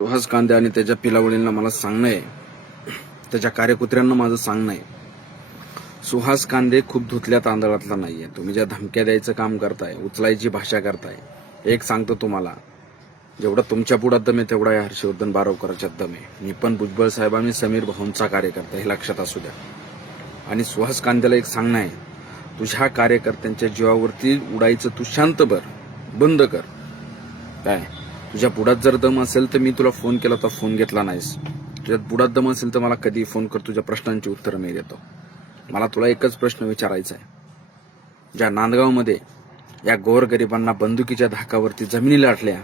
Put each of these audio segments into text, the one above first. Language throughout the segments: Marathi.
सुहास कांदे आणि त्याच्या पिलावळींना मला सांगणं आहे, त्याच्या कार्यकुत्र्यांना माझं सांगणं आहे. सुहास कांदे खूप धुतल्या तांदळातला नाहीये. तुम्ही ज्या धमक्या द्यायचं काम करताय, उचलायची भाषा करताय, एक सांगतो तुम्हाला, जेवढा तुमच्या पुढात दम आहे तेवढा या हर्षवर्धन बारवकरांच्या दम आहे. मी पण भुजबळ साहेब आणि समीर भाऊंचा कार्यकर्ता, हे लक्षात असू द्या. आणि सुहास कांद्याला एक सांगणं आहे, तुझ्या कार्यकर्त्यांच्या जीवावरती उडायचं तू शांत बंद कर. काय तुझ्या पुढात जर दम असेल तर मी तुला फोन केला तर फोन घेतला नाहीस. तुझ्यात पुढात दम असेल तर मला कधी फोन कर, तुझ्या प्रश्नांची उत्तरं मी देतो. मला तुला एकच प्रश्न विचारायचा आहे. ज्या नांदगावमध्ये या गोरगरिबांना बंदुकीच्या धाकावरती जमिनी लाटल्या,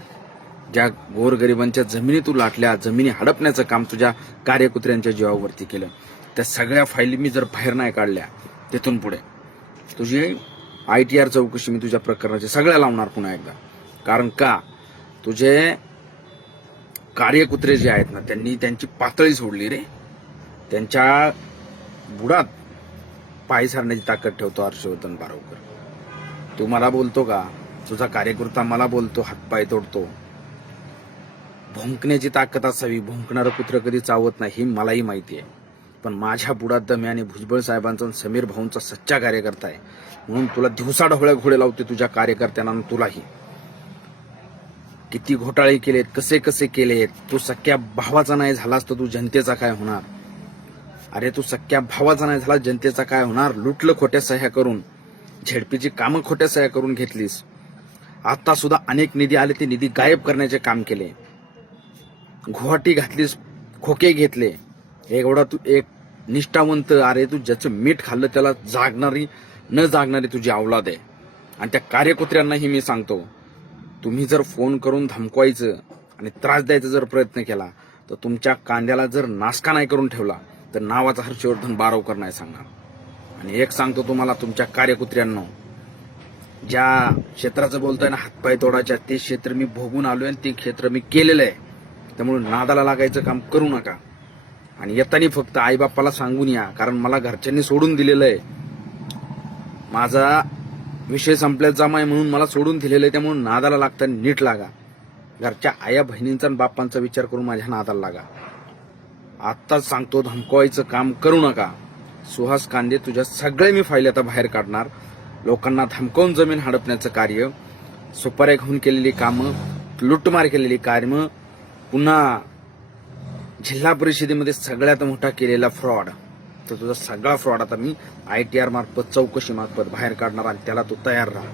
ज्या गोरगरिबांच्या जमिनी तू लाटल्या, जमिनी हडपण्याचं काम तुझ्या कार्यकुत्र्यांच्या जीवावरती केलं, त्या सगळ्या फाईली मी जर बाहेर नाही काढल्या, तिथून पुढे तुझी ITR चौकशी मी तुझ्या प्रकरणाची सगळ्या लावणार पुन्हा एकदा. कारण का तुझे कार्यकुत्रे जे आहेत ना, त्यांनी त्यांची पातळी सोडली रे. त्यांच्या बुडात पाय सारण्याची ताकद ठेवतो हर्षवर्धन बारवकर. तू मला बोलतो का? तुझा कार्यकर्ता मला बोलतो, हातपाय तोडतो. भुंकण्याची ताकद असावी, भुंकणारं कुत्र कधी चावत नाही ही मलाही माहिती आहे. पण माझ्या बुडात दम आणि भुजबळ साहेबांचा समीर भाऊंचा सच्चा कार्यकर्ता आहे, म्हणून तुला दिवसा ढवळ्या घोडे लावते तुझ्या कार्यकर्त्यांना. तुलाही किती घोटाळे केलेत, कसे कसे केलेत. तू सख्या भावाचा नाही झालास तर तू जनतेचा काय होणार? अरे तू सख्या भावाचा नाही झाला, जनतेचा काय होणार? लुटलं खोट्या सह्या करून, झेडपीची कामं खोट्या सह्या करून घेतलीस. आता सुद्धा अनेक निधी आले, ते निधी गायब करण्याचे काम केले. गुवाहाटी घातलीस, खोके घेतले. एवढा तू एक निष्ठावंत, अरे तू ज्याचं मीठ खाल्लं त्याला जागणारी न जागणारी तुझी अवलाद आहे. आणि त्या कार्यकुत्र्यांनाही मी सांगतो, तुम्ही जर फोन करून धमकवायचं आणि त्रास द्यायचा जर प्रयत्न केला तर तुमच्या कांद्याला जर नासका नाही करून ठेवला तर नावाचा हर्षवर्धन बारवकर नाही सांगणार. आणि एक सांगतो तुम्हाला, तुमच्या कार्यकुत्र्यांना, ज्या क्षेत्राचं बोलतोय ना हातपाय तोडाच्या, ते क्षेत्र मी भोगून आलोय आणि ते क्षेत्र मी केलेलं आहे. त्यामुळे नादाला लागायचं काम करू नका. आणि येताना फक्त आईबापाला सांगून या, कारण मला घरच्यांनी सोडून दिलेलं आहे. माझा विषय संपल्यात जमाय म्हणून मला सोडून दिलेलं आहे. त्यामुळे नादाला लागताना नीट लागा. घरच्या आया बहिणींचा आणि बापांचा विचार करून माझ्या नादाला लागा. आत्ताच सांगतो, धमकवायचं काम करू नका. सुहास कांदे, तुझ्या सगळे मी फाईल आता बाहेर काढणार. लोकांना धमकावून जमीन हडपण्याचं कार्य, सुपाऱ्या घेऊन केलेली कामं, लुटमार केलेली कामं, पुन्हा जिल्हा परिषदेमध्ये सगळ्यात मोठा केलेला फ्रॉड, तर तुझा सगळा फ्रॉड आता मी ITR मार्फत, चौकशी मार्फत बाहेर काढणार. आणि त्याला तू तयार राहा.